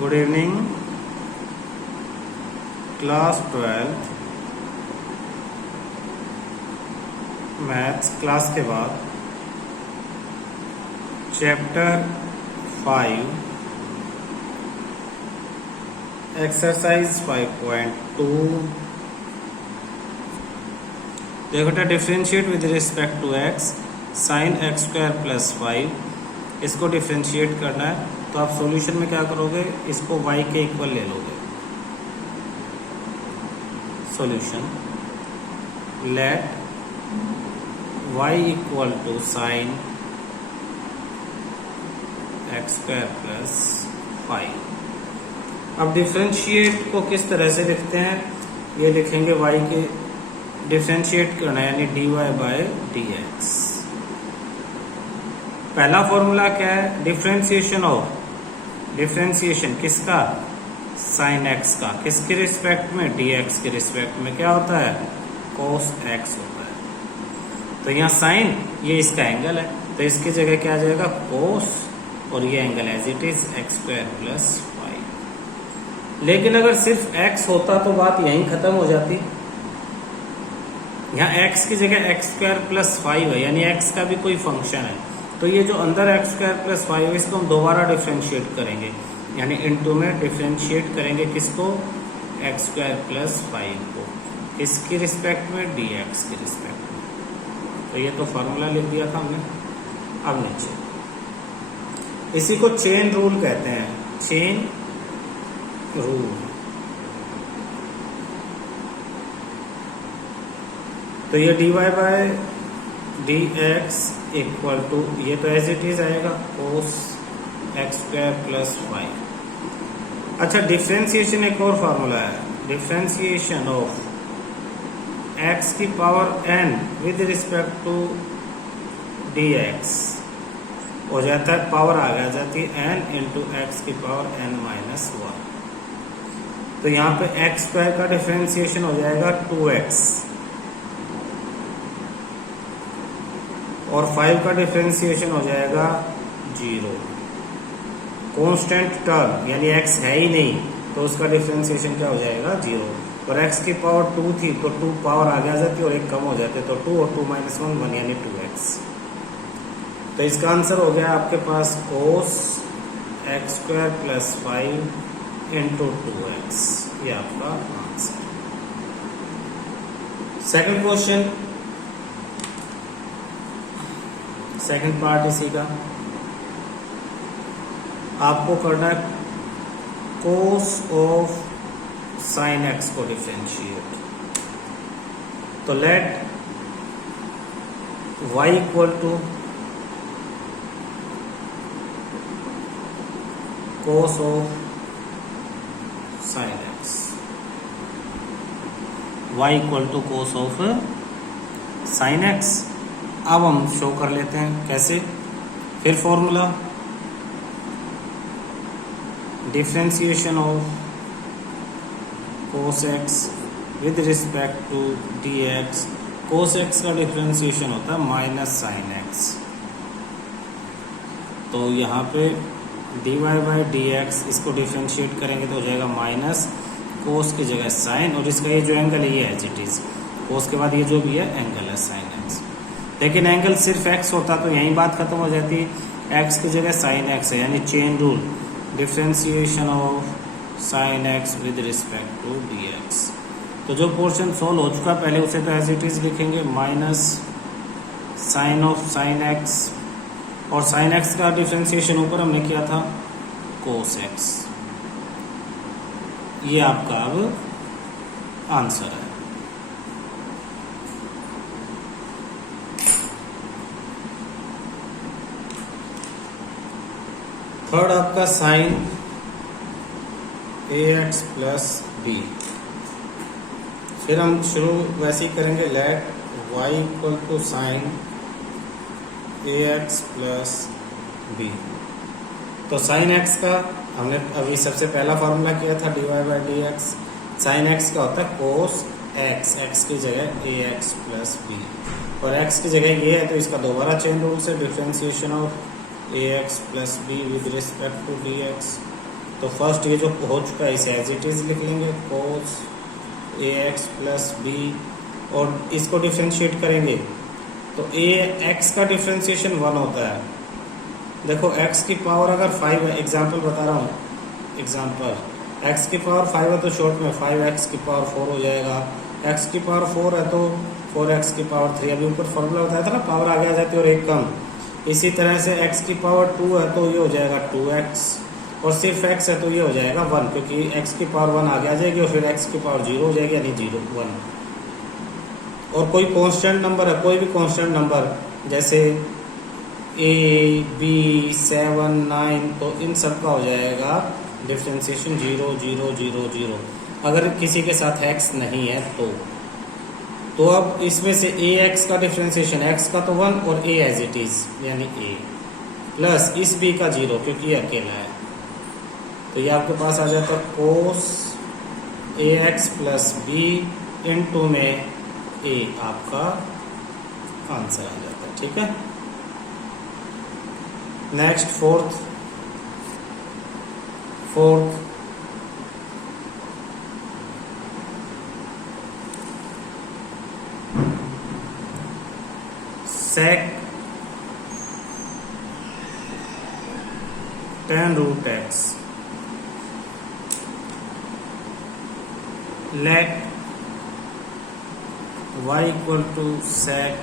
Good evening class 12 maths class के बाद chapter 5 exercise 5.2 देखो बेटा differentiate with respect to x sine x square plus 5 इसको differentiate करना है। तो आप सॉल्यूशन में क्या करोगे, इसको y के इक्वल ले लोगे। Solution let y equal to sine x square plus 5। अब डिफ्रेंशिएट को किस तरह से लिखते हैं, ये लिखेंगे y के डिफ्रेंशिएट करना है यानी dy बाय dx। पहला फॉर्मूला क्या है, डिफ्रेंशिएशन ऑफ डिफ्रेंशिएशन किसका, साइन एक्स का, किसके रिस्पेक्ट में, dx के रिस्पेक्ट में क्या होता है, cos x होता है। तो यहाँ साइन ये इसका एंगल है तो इसकी जगह क्या आ जाएगा cos और ये angle as it is x square plus 5। लेकिन अगर सिर्फ x होता तो बात यहीं खत्म हो जाती। यहाँ x की जगह एक्स स्क्वायर प्लस 5 है यानी x का भी कोई फंक्शन है। तो ये जो अंदर एक्स स्क्वायर प्लस 5 इसको हम दोबारा डिफ्रेंशिएट करेंगे यानी इनटू में डिफ्रेंशिएट करेंगे किसको, एक्स स्क्वायर प्लस 5 को, इसके रिस्पेक्ट में dx के रिस्पेक्ट में। तो ये तो फॉर्मूला लिख दिया था हमने। अब नीचे इसी को चेन रूल कहते हैं, चेन रूल। तो ये dy by dx equal to ये तो एज इट इज आएगा cos एक्स स्क्वायर प्लस 5। अच्छा डिफ्रेंशिएशन एक और फार्मूला है, डिफ्रेंशिएशन ऑफ x की power n with respect to dx हो जाता है, पावर आ जाती है n इंटू एक्स की पावर n माइनस 1। तो यहाँ पे एक्स स्क्वायर का डिफ्रेंशिएशन हो जाएगा 2x और 5 का डिफ्रेंशिएशन हो जाएगा 0। कांस्टेंट टर्म यानी x है ही नहीं तो उसका डिफ्रेंशिएशन क्या हो जाएगा 0। और x की पावर 2 थी तो 2 पावर आगे आ जाती और एक कम हो जाते तो 2 और 2 माइनस 1 यानी 2x। तो इसका आंसर हो गया आपके पास cos x square plus 5 into 2x, ये आपका answer. Second question, second part इसी का आपको करना है cos ऑफ साइन एक्स को डिफरेंशिएट। तो लेट y equal to cos of sine x, y equal to cos of sine x. अब हम शो कर लेते हैं कैसे, फिर formula differentiation of cos x with respect to dx। cos x का डिफ्रेंशिएशन होता है माइनस साइन x। तो यहाँ पे dy बाई dx इसको डिफ्रेंशिएट करेंगे तो हो जाएगा माइनस cos की जगह साइन और इसका ये जो एंगल है ये एज इट इज, cos के बाद ये जो भी है एंगल है साइन x। लेकिन एंगल सिर्फ x होता तो यही बात खत्म हो जाती, x की जगह साइन x है यानी chain rule differentiation of sine x with respect to dx। तो जो पोर्शन सोल्व हो चुका पहले उसे तो एज इट इज लिखेंगे minus sine of sine x और साइन x का डिफ्रेंशिएशन ऊपर हमने किया था cos x। ये आपका अब आंसर है। थर्ड आपका साइन ax प्लस b। फिर हम शुरू वैसे ही करेंगे, let y equal to sine ax plus b। तो साइन x का हमने अभी सबसे पहला फार्मूला किया था dy by dx। Sine x का होता है cos x, x की जगह ax प्लस b और x की जगह ये है तो इसका दोबारा चेन रूल से differentiation of ax plus b with respect to dx। तो फर्स्ट ये जो हो चुका है इसे एज इट इज लिख लेंगे, cos ax प्लस बी, और इसको डिफ्रेंशिएट करेंगे तो ax का डिफ्रेंशिएशन 1 होता है। देखो x की पावर अगर 5 है, एग्जाम्पल बता रहा हूँ, एग्जाम्पल x की पावर 5 है तो शॉर्ट में 5x की पावर 4 हो जाएगा, x की पावर 4 है तो 4x की पावर 3, अभी ऊपर फॉर्मूला बताया था ना, पावर आगे आ जाती है और एक कम। इसी तरह से x की पावर 2 है तो ये हो जाएगा 2x, और सिर्फ x है तो ये हो जाएगा 1, क्योंकि x की पावर 1 आगे आ जाएगी और फिर x की पावर 0 हो जाएगी, यानी 0 1। और कोई कांस्टेंट नंबर है, कोई भी कांस्टेंट नंबर जैसे a b 7 9, तो इन सब का हो जाएगा डिफ्रेंशिएशन 0 0 0 0, अगर किसी के साथ x नहीं है तो अब इसमें से ax का डिफ्रेंशिएशन, x का तो 1 और a एज इट इज यानी a, प्लस इस b का 0 क्योंकि ये अकेला है, तो ये आपके पास आ जाता है cos ax plus b into में a, आपका आंसर आ जाता है। ठीक है, next fourth sec tan root x let y equal to sec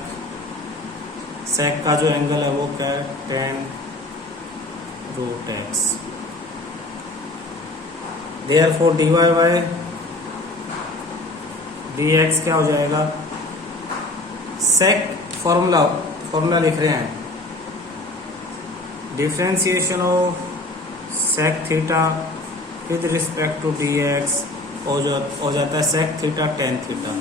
का जो एंगल है वो क्या है, tan root x। therefore dy by dx क्या हो जाएगा, sec फॉर्मूला लिख रहे हैं, differentiation of sec theta with respect to dx हो जाता है sec theta tan theta,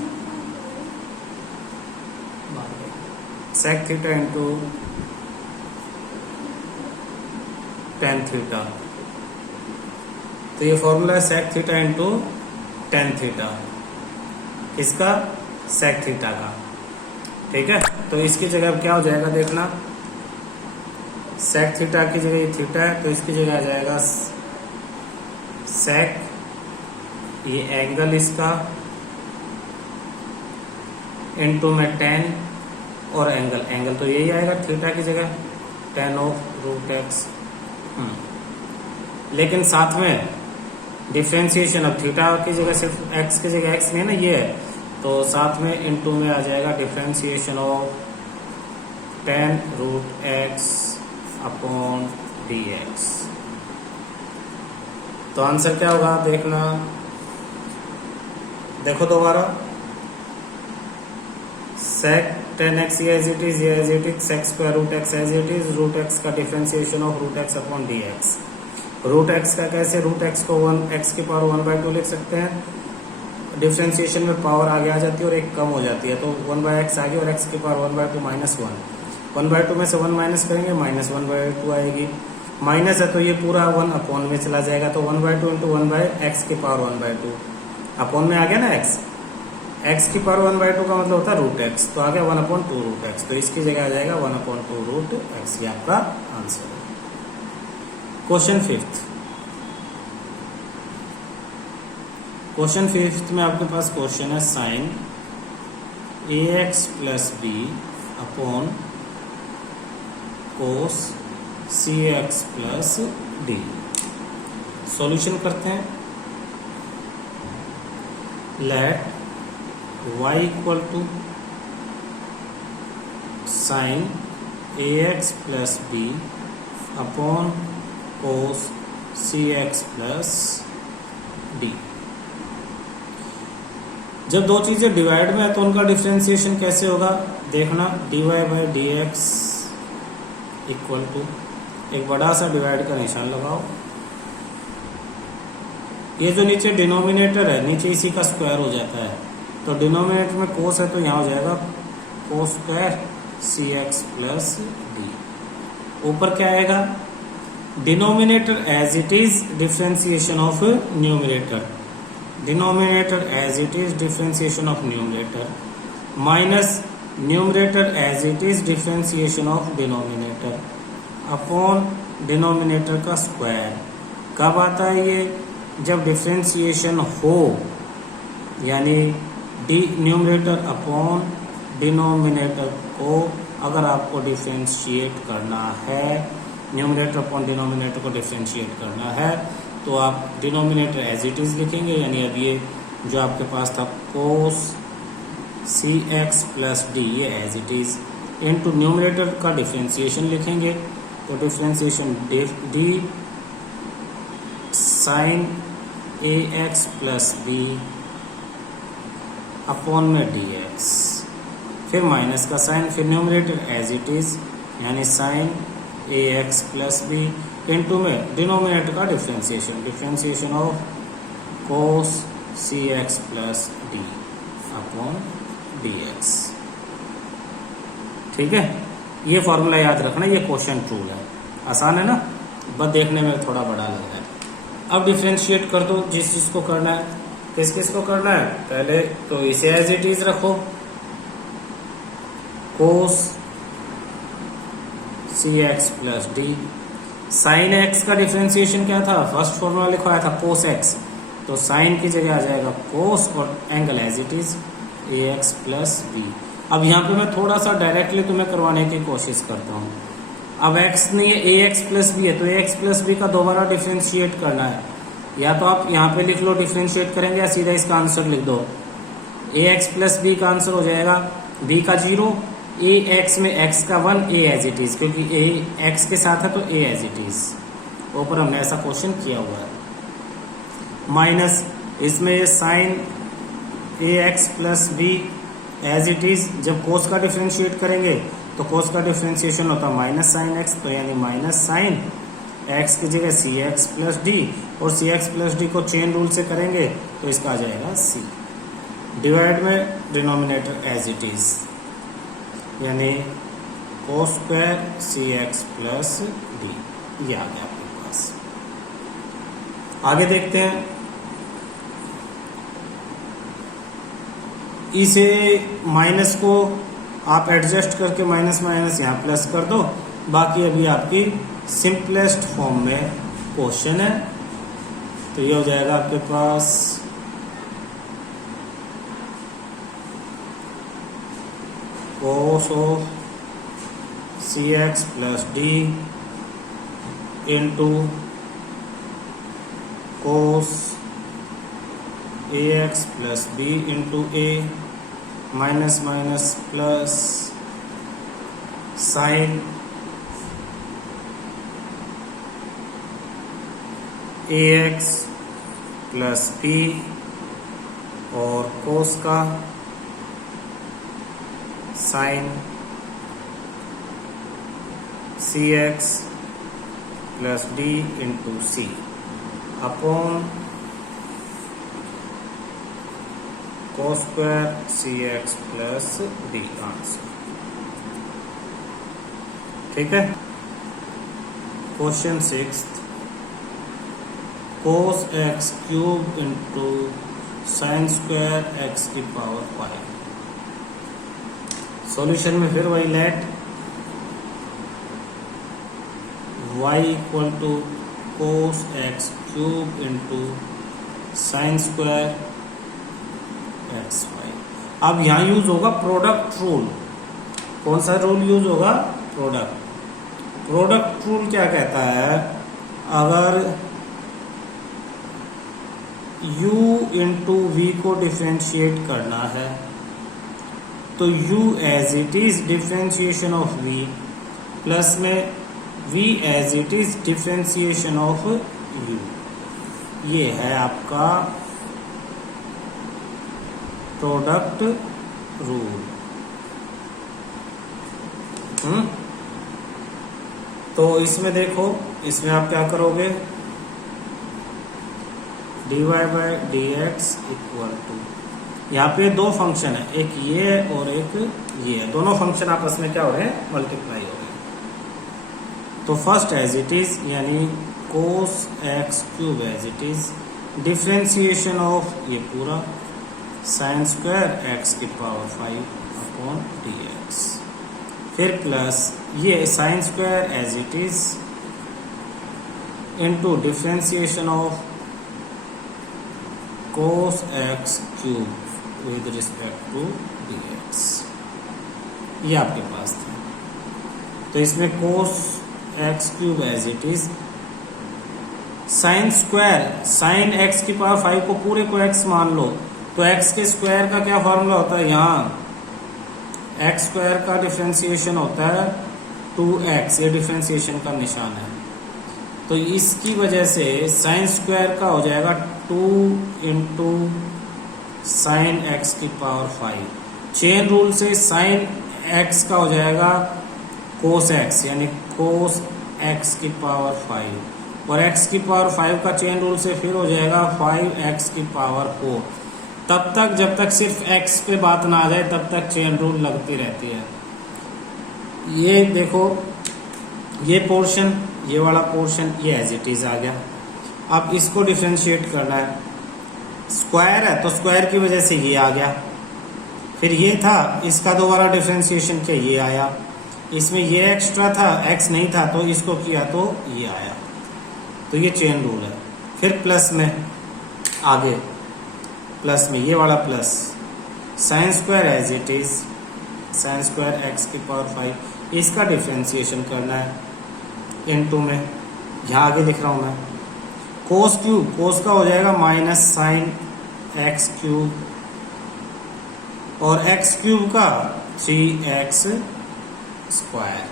sec theta into tan theta, तो ये फॉर्मूला है sec theta into tan theta, इसका sec थीटा का। ठीक है, तो इसकी जगह क्या हो जाएगा देखना, sec थीटा की जगह ये थीटा है तो इसकी जगह आ जाएगा sec, ये एंगल इसका इनटू में tan, और एंगल तो यही आएगा थीटा की जगह tan ऑफ रूट एक्स। लेकिन साथ में डिफ्रेंशिएशन, अब थीटा की जगह सिर्फ x की जगह x नहीं है ना, ये है, तो साथ में इनटू में आ जाएगा differentiation of tan root x upon dx। तो आंसर क्या होगा देखना, देखो दोबारा, sec tan x as it is, ये as it is, sec square root x as it is, root x का differentiation of root x upon dx। Root x का कैसे, रूट x को 1 x की पावर 1/2 लिख सकते हैं, डिफ्रेंशिएशन में पावर आगे आ जाती है और एक कम हो जाती है, तो 1/x आगे और x की पावर 1/2 माइनस 1/2 में से 1 माइनस करेंगे माइनस 1/2 आएगी, माइनस है तो ये पूरा 1 अपॉन में चला जाएगा, तो 1/2 इंटू 1/x की पावर 1/2, अपॉन में आ गया ना x की पावर 1/2 का मतलब होता है रूट x, तो आ गया 1/2 रूट x, तो इसकी जगह आ जाएगा 1/2 रूट x, ये आपका आंसर है। क्वेश्चन फिफ्थ में आपके पास क्वेश्चन है sine ax plus b upon cos cx plus d। Solution करते हैं, let y equal to sine ax plus b upon cos cx plus d। जब दो चीजें डिवाइड में है तो उनका डिफरेंशिएशन कैसे होगा देखना, dy by d x equal to, एक बड़ा सा डिवाइड का निशान लगाओ, ये जो नीचे डिनोमिनेटर है नीचे इसी का स्क्वायर हो जाता है, तो डिनोमिनेटर में कोस है तो यहाँ हो जाएगा cos square cx plus d. ऊपर क्या आएगा, denominator as it is differentiation of numerator, denominator as it is differentiation of numerator, minus numerator as it is differentiation of denominator, upon denominator का स्क्वायर, कब आता है ये? जब डिफ्रेंशिएशन हो, यानी न्यूमरेटर अपॉन डिनोमिनेटर को अगर आपको डिफ्रेंशिएट करना है, न्यूमरेटर अपॉन डिनोमिनेटर को डिफ्रेंशिएट करना है, तो आप डिनोमिनेटर एज इट इज़ लिखेंगे, यानी अब ये जो आपके पास था कोस सी एक्स प्लस डी, ये as it is, into numerator का डिफ्रेंशिएशन लिखेंगे, तो डिफ्रेंशिएशन डी साइन ए एक्स प्लस बी अपॉन में डी एक्स, फिर माइनस का साइन, फिर न्यूमरेटर एज इट इज़, यानी साइन ए एक्स प्लस बी, इनटू में डिनोमिनेटर का differentiation of cos C x plus d upon d x. ठीक है, ये फॉर्मूला याद रखना, ये क्वेश्चन टूल है, आसान है ना, बस देखने में थोड़ा बड़ा लग रहा है। अब डिफ्रेंशिएट कर दो जिस चीज को करना है। किस किस को करना है? पहले तो इसे एज इट इज रखो, कोस सी x plus D. Sine X का डिफ्रेंशिएशन क्या था? फर्स्ट फॉर्मूला लिखवाया था कोस एक्स, तो साइन की जगह आ जाएगा कोस और angle as it is a x plus b. अब यहाँ पे मैं थोड़ा सा डायरेक्टली तुम्हें करवाने की कोशिश करता हूँ। अब x नहीं है, ए एक्स प्लस बी है, तो ए एक्स प्लस बी का दोबारा डिफ्रेंशिएट करना है। या तो आप यहाँ पे लिख लो डिफ्रेंशिएट करेंगे, या सीधा इसका आंसर लिख दो। ए एक्स प्लस बी का आंसर हो जाएगा b का 0, ए एक्स में x का 1, ए एज इट इज, क्योंकि ए एक्स के साथ है तो ए एज इट इज। ऊपर हमने ऐसा क्वेश्चन किया हुआ है। माइनस इसमें ये sine A x plus b as it is. जब कोस का डिफ्रेंशिएट करेंगे तो कोस का डिफ्रेंशिएशन होता है माइनस साइन एक्स, तो यानी माइनस साइन एक्स की जगह सी एक्स प्लस डी, और सी एक्स प्लस डी को चेन रूल से करेंगे तो इसका आ जाएगा सी। डिवाइड में डिनोमिनेटर एज इट इज, यानी कोस square C x plus d, ये आ गया आपके पास। आगे देखते हैं, इसे माइनस को आप एडजस्ट करके माइनस माइनस यहाँ प्लस कर दो। बाकी अभी आपकी सिंपलेस्ट फॉर्म में क्वेश्चन है, तो ये हो जाएगा आपके पास cos of C x plus D into cos A x plus B into A, minus minus plus sine A x plus B और कोस का sine C x plus D into C upon cos square C x plus D answer. ठीक है, question 6, cos x cube into sine square x की power 5। Solution में फिर वही let y equal to cos x cube into sine square x y. अब यहां use होगा product rule. कौन सा रूल यूज होगा? प्रोडक्ट रूल क्या कहता है? अगर u इंटू वी को डिफ्रेंशिएट करना है तो u as it is differentiation of v plus में v as it is differentiation of u। ये है आपका प्रोडक्ट रूल। तो इसमें देखो, इसमें आप क्या करोगे? dy by d x equal to, यहाँ पे दो फंक्शन है, एक ये है और एक ये है। दोनों फंक्शन आपस में क्या हो रहे हैं? मल्टीप्लाई हो रहे हैं। तो फर्स्ट एज इट इज, यानी cos x cube as it is, differentiation of ये पूरा साइन स्क्वायर एक्स की पावर 5 अपॉन डी एक्स, फिर प्लस ये sine square as it is into differentiation of cos x cube with respect to dx। ये आपके पास था। तो इसमें cos x cube as it is, sine square, sine x की पावर 5 को पूरे को x मान लो, तो x के स्क्वायर का क्या फॉर्मूला होता है, यहाँ x स्क्वायर का डिफ्रेंसिएशन होता है 2x, ये डिफ्रेंसिएशन का निशान है। तो इसकी वजह से साइन स्क्वायर का हो जाएगा 2 इंटू साइन एक्स की पावर 5। चेन रूल से साइन x का हो जाएगा कोस x, यानी कोस x की पावर 5, और x की पावर 5 का चेन रूल से फिर हो जाएगा 5x की पावर 4। तब तक जब तक सिर्फ x पे बात ना आ जाए तब तक चेन रूल लगती रहती है। ये देखो, ये पोर्शन, ये वाला पोर्शन, ये एज इट इज आ गया। अब इसको डिफ्रेंशिएट करना है, स्क्वायर है तो स्क्वायर की वजह से ये आ गया, फिर ये था, इसका दोबारा डिफ्रेंशिएशन किया, ये आया, इसमें ये एक्स्ट्रा था, x नहीं था तो इसको किया तो ये आया। तो ये चेन रूल है। फिर प्लस में आगे, प्लस में ये वाला plus, sine square as it is, sine square x की पावर 5, इसका डिफ्रेंसिएशन करना है इनटू में, यहाँ आगे लिख रहा हूँ मैं, कोस क्यूब, कोस का हो जाएगा माइनस साइन एक्स क्यूब, और एक्स क्यूब का 3x स्क्वायर।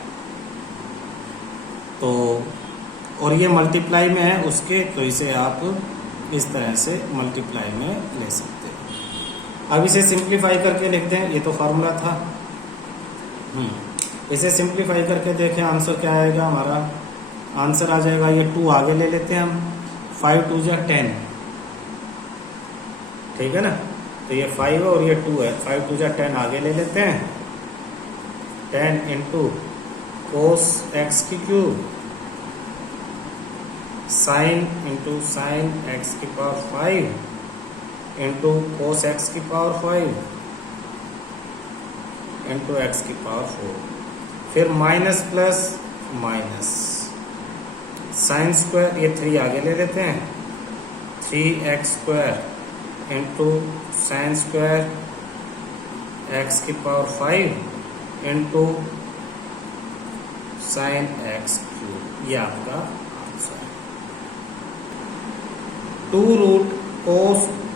तो और ये मल्टीप्लाई में है उसके, तो इसे आप इस तरह से मल्टीप्लाई में ले सकते हो। अब इसे सिंप्लीफाई करके लिखते हैं, ये तो फॉर्मूला था। इसे सिंप्लीफाई करके देखें आंसर क्या आएगा हमारा। आंसर आ जाएगा, ये 2 आगे ले लेते हैं हम, 5 2 जा 10, ठीक है ना। तो ये 5 है और ये 2 है, 5 2 जा 10 आगे ले लेते हैं, 10 इंटू कोस एक्स की cube, sine into sine x की पावर 5 इंटू कोस एक्स की पावर 5 इंटू एक्स की पावर 4, फिर minus plus minus, sine square, ये 3 आगे ले लेते हैं, 3x square into sine square x की power 5 into sine x cube. ये आपका आंसर है। 2 root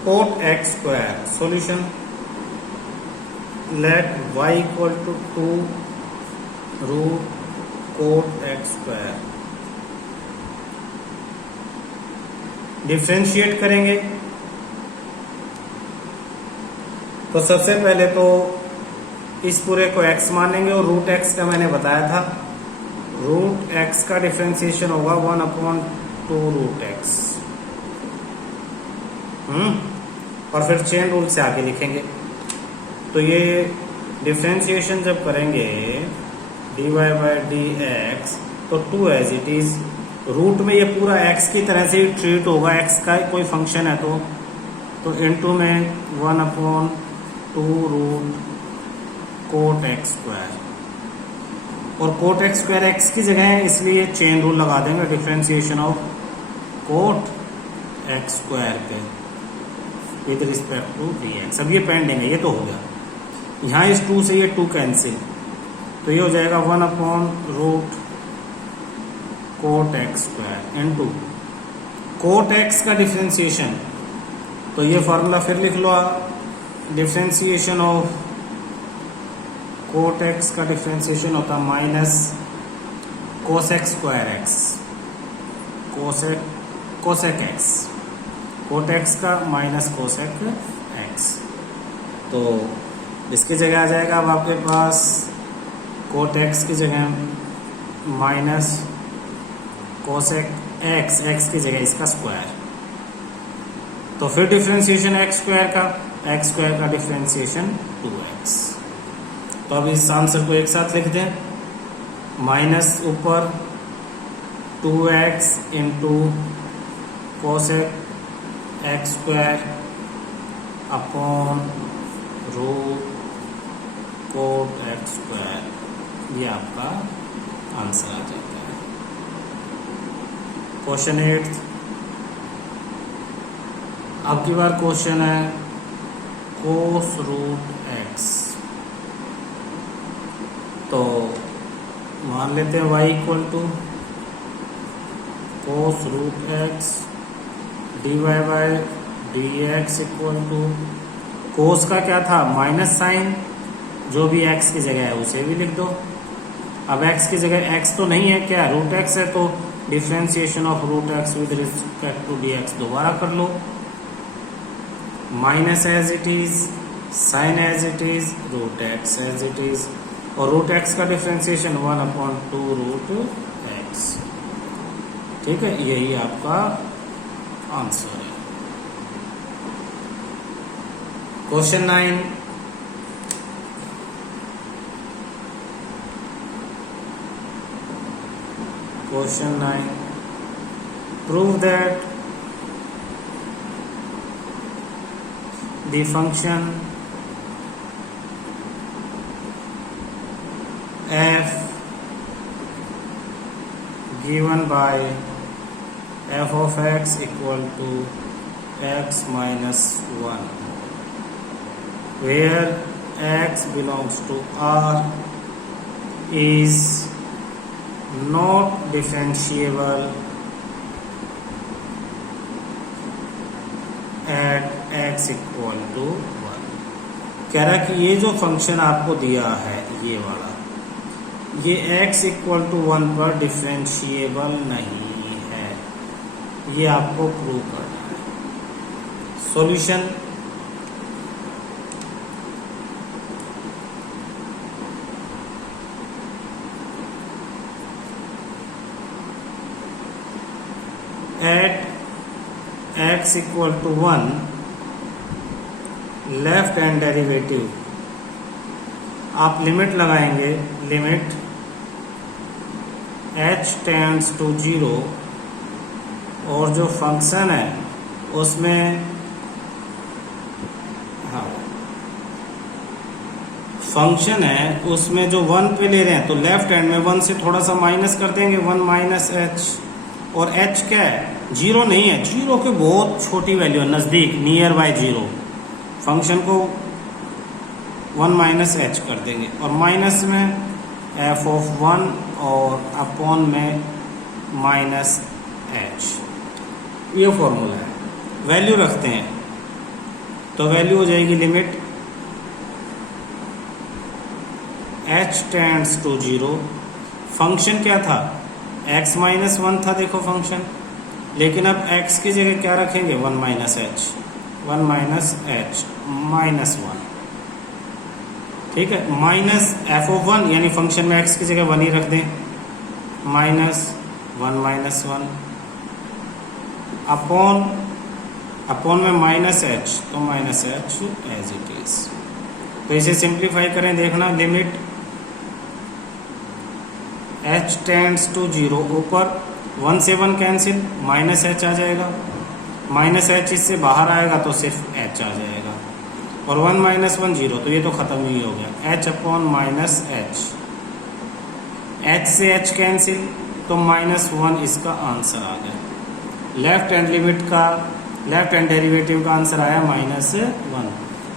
cot x square. Solution, let y equal to 2 root cot x square. Differentiate करेंगे तो सबसे पहले तो इस पूरे को x मानेंगे, और रूट x का मैंने बताया था, रूट x का डिफ्रेंशिएशन होगा 1/2 रूट x। और फिर चेन रूल से आगे लिखेंगे। तो ये डिफ्रेंशिएशन जब करेंगे dy बाई डी एक्स, तो 2 एज इट इज, रूट में ये पूरा x की तरह से ट्रीट होगा, x का कोई फंक्शन है तो इनटू में 1/2 रूट कोट एक्स स्क्वायर, और कोट एक्स स्क्वायर एक्स की जगह है इसलिए चेन रूल लगा देंगे, differentiation of cot x square पे विद रिस्पेक्ट टू dx। अब ये पेंडिंग है, ये तो हो गया। यहाँ इस 2 से ये 2 कैंसिल, तो ये हो जाएगा 1/रूट cot x square into cot x का डिफ्रेंशिएशन। तो ये फॉर्मूला फिर लिख लो, डिफ्रेंशिएशन ऑफ कोट एक्स का डिफ्रेंशिएशन होता minus cosec square x, cosec x, cot x का माइनस कोसेक एक्स। तो इसकी जगह आ जाएगा अब आपके पास कोट एक्स की जगह माइनस कोसेक एक्स, एक्स की जगह इसका स्क्वायर। तो फिर डिफ्रेंशिएशन एक्स स्क्वायर का डिफ्रेंशिएशन 2x। तो अब इस आंसर को एक साथ लिख दें, माइनस ऊपर 2x into cosec x square upon root cot x square. ये आपका आंसर आ जाता है। क्वेश्चन 8। अब की बार क्वेश्चन है कोस रूट एक्स। तो मान लेते हैं y equal to cos root x d y by d x equal to cos का क्या था माइनस साइन, जो भी x की जगह है उसे भी लिख दो। अब x की जगह x तो नहीं है, क्या रूट x है, तो differentiation of root x with respect to dx दोबारा कर लो। Minus as it is, sine as it is, root x as it is, और रूट एक्स का डिफ्रेंसिएशन 1/2 रूट एक्स। ठीक है, यही आपका आंसर है। Question 9। Question 9, prove that the function f given by f of x equal to x minus 1 where x belongs to R is not differentiable at x equal to 1। कह रहा कि ये जो फंक्शन आपको दिया है ये वाला, ये x इक्वल टू 1 पर डिफरेंशिएबल नहीं है, ये आपको प्रूव करना है। Solution, at x equal to 1 left hand derivative आप लिमिट लगाएंगे, लिमिट h टेंड्स टू 0, और जो फंक्शन है उसमें फंक्शन है उसमें जो 1 पे ले रहे हैं तो लेफ्ट हैंड में 1 से थोड़ा सा माइनस कर देंगे, 1 माइनस एच, और h क्या है 0 नहीं है, 0 के बहुत छोटी वैल्यू है, नज़दीक, नियर बाय 0। फंक्शन को 1 माइनस एच कर देंगे, और माइनस में f ऑफ 1 और अपॉन में माइनस एच, ये फॉर्मूला है। वैल्यू रखते हैं तो वैल्यू हो जाएगी limit h tends to 0। Function क्या था x माइनस 1 था, देखो फंक्शन, लेकिन अब x की जगह क्या रखेंगे 1 minus H, 1 minus H minus 1। ठीक है, माइनस f ऑफ 1 यानी फंक्शन में x की जगह 1 ही रख दें, माइनस 1 माइनस 1 अपॉन में माइनस एच, तो minus h as it is. तो इसे सिंप्लीफाई करें, देखना लिमिट h टेंड्स टू 0, ऊपर 1 से 1 कैंसिल, माइनस एच आ जाएगा, माइनस एच इससे बाहर आएगा तो सिर्फ h आ जाएगा, और 1 माइनस 1 0, तो ये तो खत्म ही हो गया, h upon minus h, h से h कैंसिल, तो माइनस 1 इसका आंसर आ गया। लेफ्ट हैंड लिमिट का, लेफ्ट हैंड डेरिवेटिव का आंसर आया माइनस 1।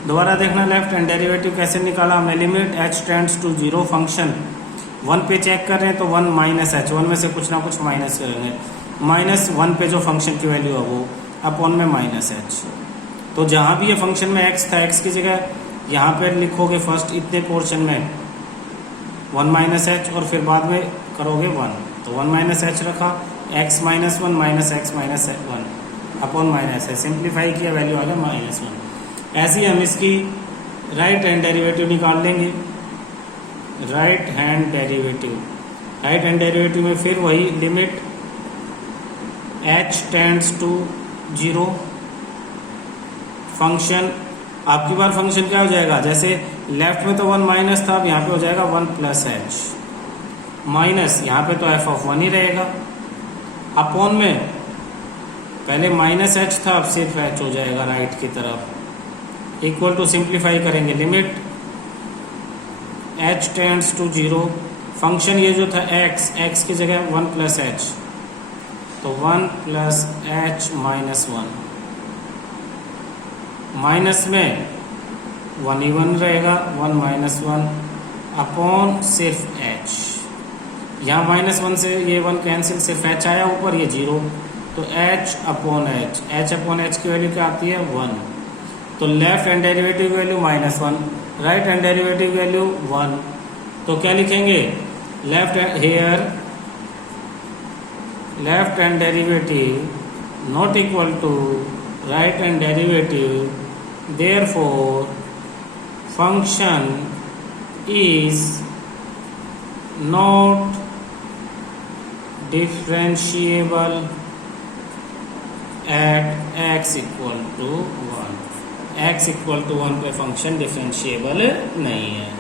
दोबारा देखना लेफ्ट हैंड डेरिवेटिव कैसे निकाला हमने, limit h tends to 0, function 1 पे चेक कर रहे हैं तो 1 माइनस एच, 1 में से कुछ ना कुछ माइनस करेंगे, माइनस 1 पे जो फंक्शन की वैल्यू है वो अपॉन में माइनस एच। तो जहाँ भी ये फंक्शन में x था, x की जगह यहाँ पे लिखोगे फर्स्ट इतने पोर्शन में 1 माइनस एच, और फिर बाद में करोगे 1, तो 1 माइनस एच रखा, x minus 1 minus x minus 1 upon minus H, simplify किया, वैल्यू आ गया माइनस 1। ऐसे ही हम इसकी राइट हैंड डेरिवेटिव निकाल लेंगे। राइट हैंड डेरिवेटिव में फिर वही limit h tends to 0, function आपकी बार फंक्शन क्या हो जाएगा, जैसे लेफ्ट में तो 1 माइनस था, अब यहाँ पे हो जाएगा 1 प्लस एच, माइनस यहाँ पे तो f ऑफ 1 ही रहेगा, अपॉन में पहले माइनस एच था, अब सिर्फ h हो जाएगा राइट की तरफ, इक्वल टू सिंप्लीफाई करेंगे, limit h tends to 0, function ये जो था x की जगह 1 प्लस एच, तो 1 प्लस एच माइनस 1, माइनस में 1 ही 1 रहेगा, 1 माइनस 1 अपॉन सिर्फ एच। यहाँ माइनस 1 से ये 1 कैंसिल, सिर्फ एच आया ऊपर, ये 0, तो h upon h, h upon h की वैल्यू क्या आती है 1। तो left hand derivative value -1, right hand derivative value 1, तो क्या लिखेंगे left hand derivative not equal to right hand derivative, therefore function is not differentiable at x equal to 1। x equal to 1 पे function differentiable नहीं है।